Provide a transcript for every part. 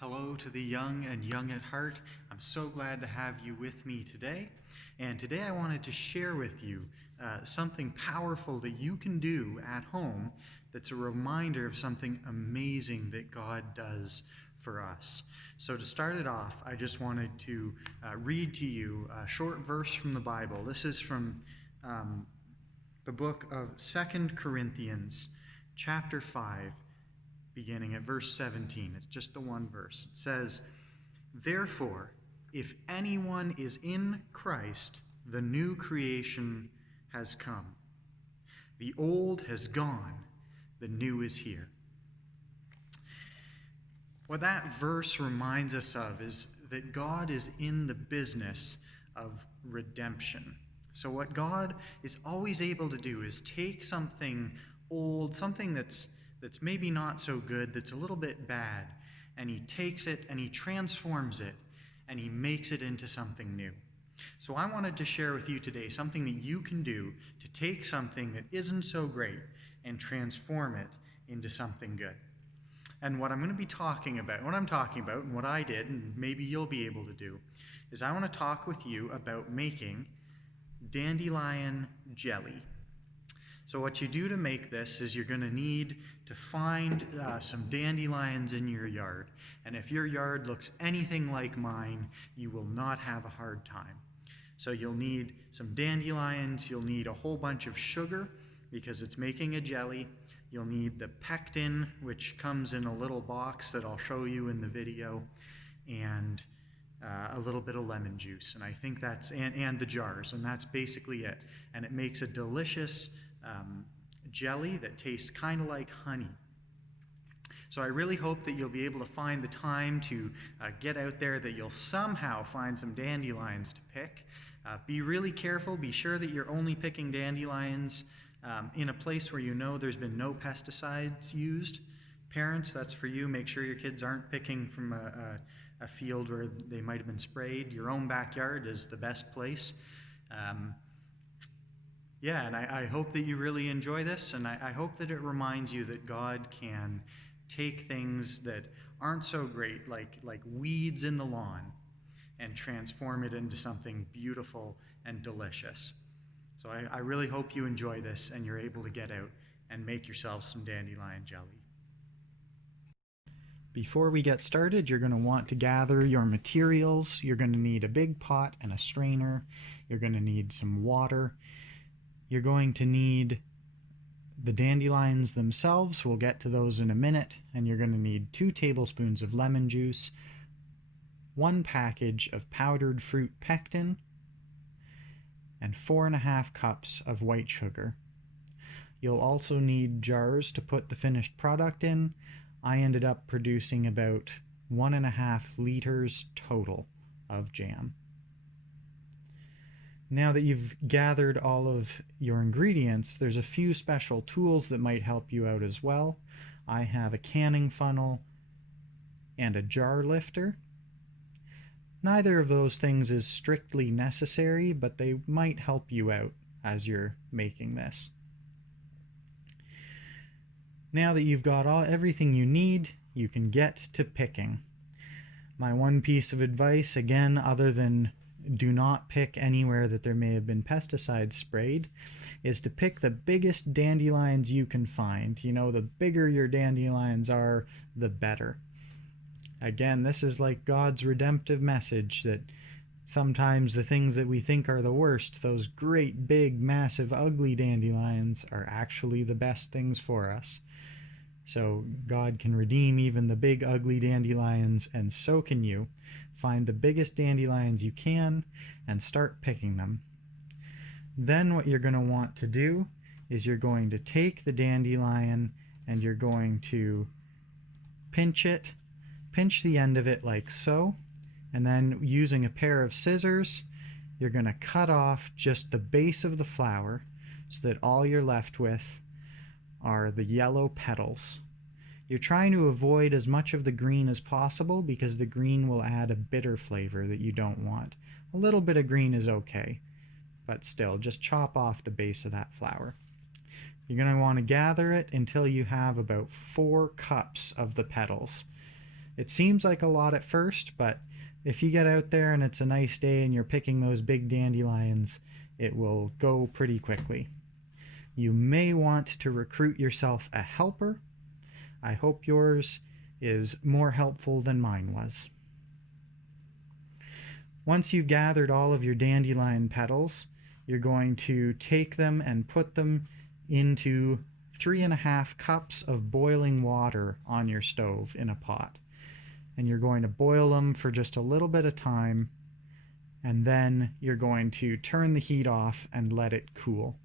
Hello to the young and young at heart. I'm so glad to have you with me today. And today I wanted to share with you something powerful that you can do at home that's a reminder of something amazing that God does for us. So to start it off, I just wanted to read to you a short verse from the Bible. This is from the book of 2 Corinthians, chapter 5, beginning at verse 17. It's just the one verse. It says, "Therefore, if anyone is in Christ, the new creation has come. The old has gone, the new is here." What that verse reminds us of is that God is in the business of redemption. So what God is always able to do is take something old, something that's maybe not so good, that's a little bit bad, and he takes it and he transforms it and he makes it into something new. So I wanted to share with you today something that you can do to take something that isn't so great and transform it into something good. And what I'm going to be talking about, and what I did, and maybe you'll be able to do, is I want to talk with you about making dandelion jelly. So what you do to make this is you're going to need to find some dandelions in your yard. And if your yard looks anything like mine, you will not have a hard time. So you'll need some dandelions, you'll need a whole bunch of sugar because it's making a jelly. You'll need the pectin, which comes in a little box that I'll show you in the video, and a little bit of lemon juice. And I think that's, and the jars, and that's basically it. And it makes a delicious jelly that tastes kind of like honey. So I really hope that you'll be able to find the time to get out there, that you'll somehow find some dandelions to pick. Be really careful. Be sure that you're only picking dandelions in a place where you know there's been no pesticides used. Parents, that's for you. Make sure your kids aren't picking from a field where they might have been sprayed. Your own backyard is the best place. And I hope that you really enjoy this, and I hope that it reminds you that God can take things that aren't so great, like weeds in the lawn, and transform it into something beautiful and delicious. So I really hope you enjoy this and you're able to get out and make yourself some dandelion jelly. Before we get started, you're going to want to gather your materials. You're going to need a big pot and a strainer. You're going to need some water. You're going to need the dandelions themselves. We'll get to those in a minute. And you're going to need 2 tablespoons of lemon juice, 1 package of powdered fruit pectin, and 4.5 cups of white sugar. You'll also need jars to put the finished product in. I ended up producing about 1.5 liters total of jam. Now that you've gathered all of your ingredients, there's a few special tools that might help you out as well. I have a canning funnel and a jar lifter. Neither of those things is strictly necessary, but they might help you out as you're making this. Now that you've got everything you need, you can get to picking. My one piece of advice, again, other than do not pick anywhere that there may have been pesticides sprayed, is to pick the biggest dandelions you can find. You know, the bigger your dandelions are, the better. Again, this is like God's redemptive message that sometimes the things that we think are the worst, those great, big, massive, ugly dandelions, are actually the best things for us. So God can redeem even the big, ugly dandelions, and so can you. Find the biggest dandelions you can and start picking them. Then what you're going to want to do is you're going to take the dandelion and you're going to pinch the end of it like so, and then using a pair of scissors, you're going to cut off just the base of the flower so that all you're left with are the yellow petals. You're trying to avoid as much of the green as possible because the green will add a bitter flavor that you don't want. A little bit of green is okay, but still, just chop off the base of that flower. You're going to want to gather it until you have about 4 cups of the petals. It seems like a lot at first, but if you get out there and it's a nice day and you're picking those big dandelions, it will go pretty quickly. You may want to recruit yourself a helper. I hope yours is more helpful than mine was. Once you've gathered all of your dandelion petals, you're going to take them and put them into 3.5 cups of boiling water on your stove in a pot. And you're going to boil them for just a little bit of time, and then you're going to turn the heat off and let it cool.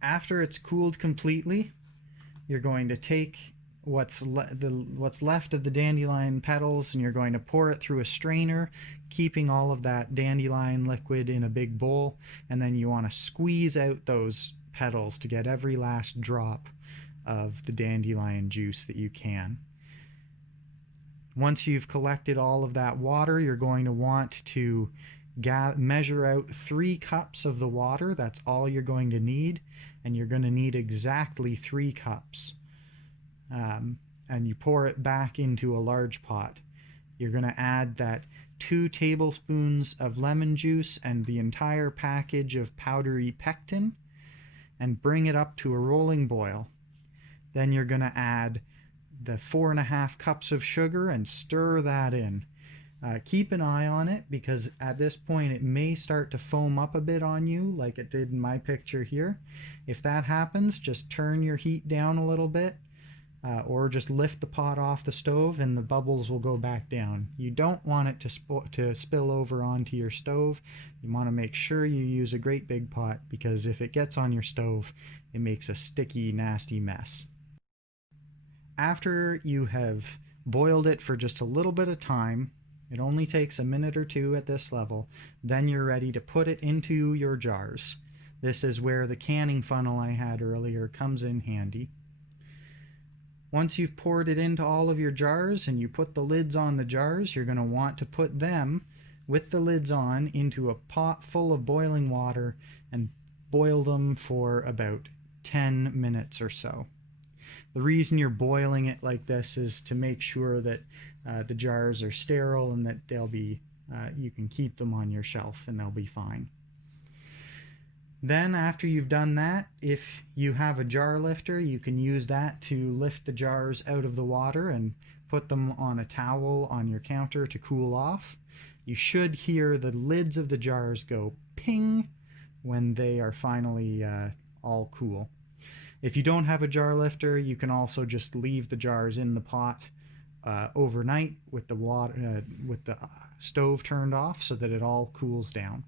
After it's cooled completely, you're going to take what's left of the dandelion petals and you're going to pour it through a strainer, keeping all of that dandelion liquid in a big bowl, and then you want to squeeze out those petals to get every last drop of the dandelion juice that you can. Once you've collected all of that water, you're going to want to measure out 3 cups of the water. That's all you're going to need, and you're going to need exactly 3 cups. And you pour it back into a large pot. You're going to add that 2 tablespoons of lemon juice and the entire package of powdery pectin, and bring it up to a rolling boil. Then you're going to add the 4.5 cups of sugar and stir that in. Keep an eye on it, because at this point it may start to foam up a bit on you like it did in my picture here. If that happens, just turn your heat down a little bit, or just lift the pot off the stove and the bubbles will go back down. You don't want it to spill over onto your stove. You want to make sure you use a great big pot, because if it gets on your stove, it makes a sticky, nasty mess. After you have boiled it for just a little bit of time, it only takes a minute or 2 at this level, then you're ready to put it into your jars. This is where the canning funnel I had earlier comes in handy. Once you've poured it into all of your jars and you put the lids on the jars, you're going to want to put them, with the lids on, into a pot full of boiling water and boil them for about 10 minutes or so. The reason you're boiling it like this is to make sure that the jars are sterile and that they'll be, you can keep them on your shelf and they'll be fine. Then after you've done that, if you have a jar lifter, you can use that to lift the jars out of the water and put them on a towel on your counter to cool off. You should hear the lids of the jars go ping when they are finally all cool. If you don't have a jar lifter, you can also just leave the jars in the pot overnight with the stove turned off so that it all cools down.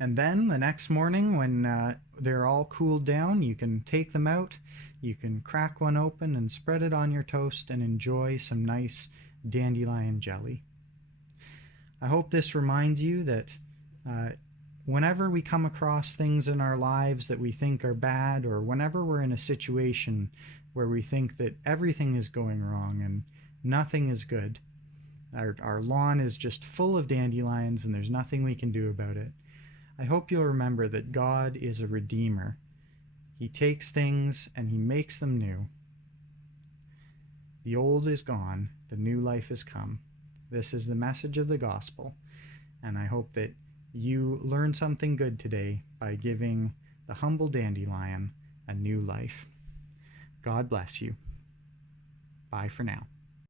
And then the next morning, when they're all cooled down, you can take them out, you can crack one open and spread it on your toast and enjoy some nice dandelion jelly. I hope this reminds you that whenever we come across things in our lives that we think are bad, or whenever we're in a situation where we think that everything is going wrong and nothing is good, our lawn is just full of dandelions and there's nothing we can do about it, I hope you'll remember that God is a redeemer. He takes things and he makes them new. The old is gone, the new life has come. This is the message of the gospel, and I hope that you learn something good today by giving the humble dandelion a new life. God bless you. Bye for now.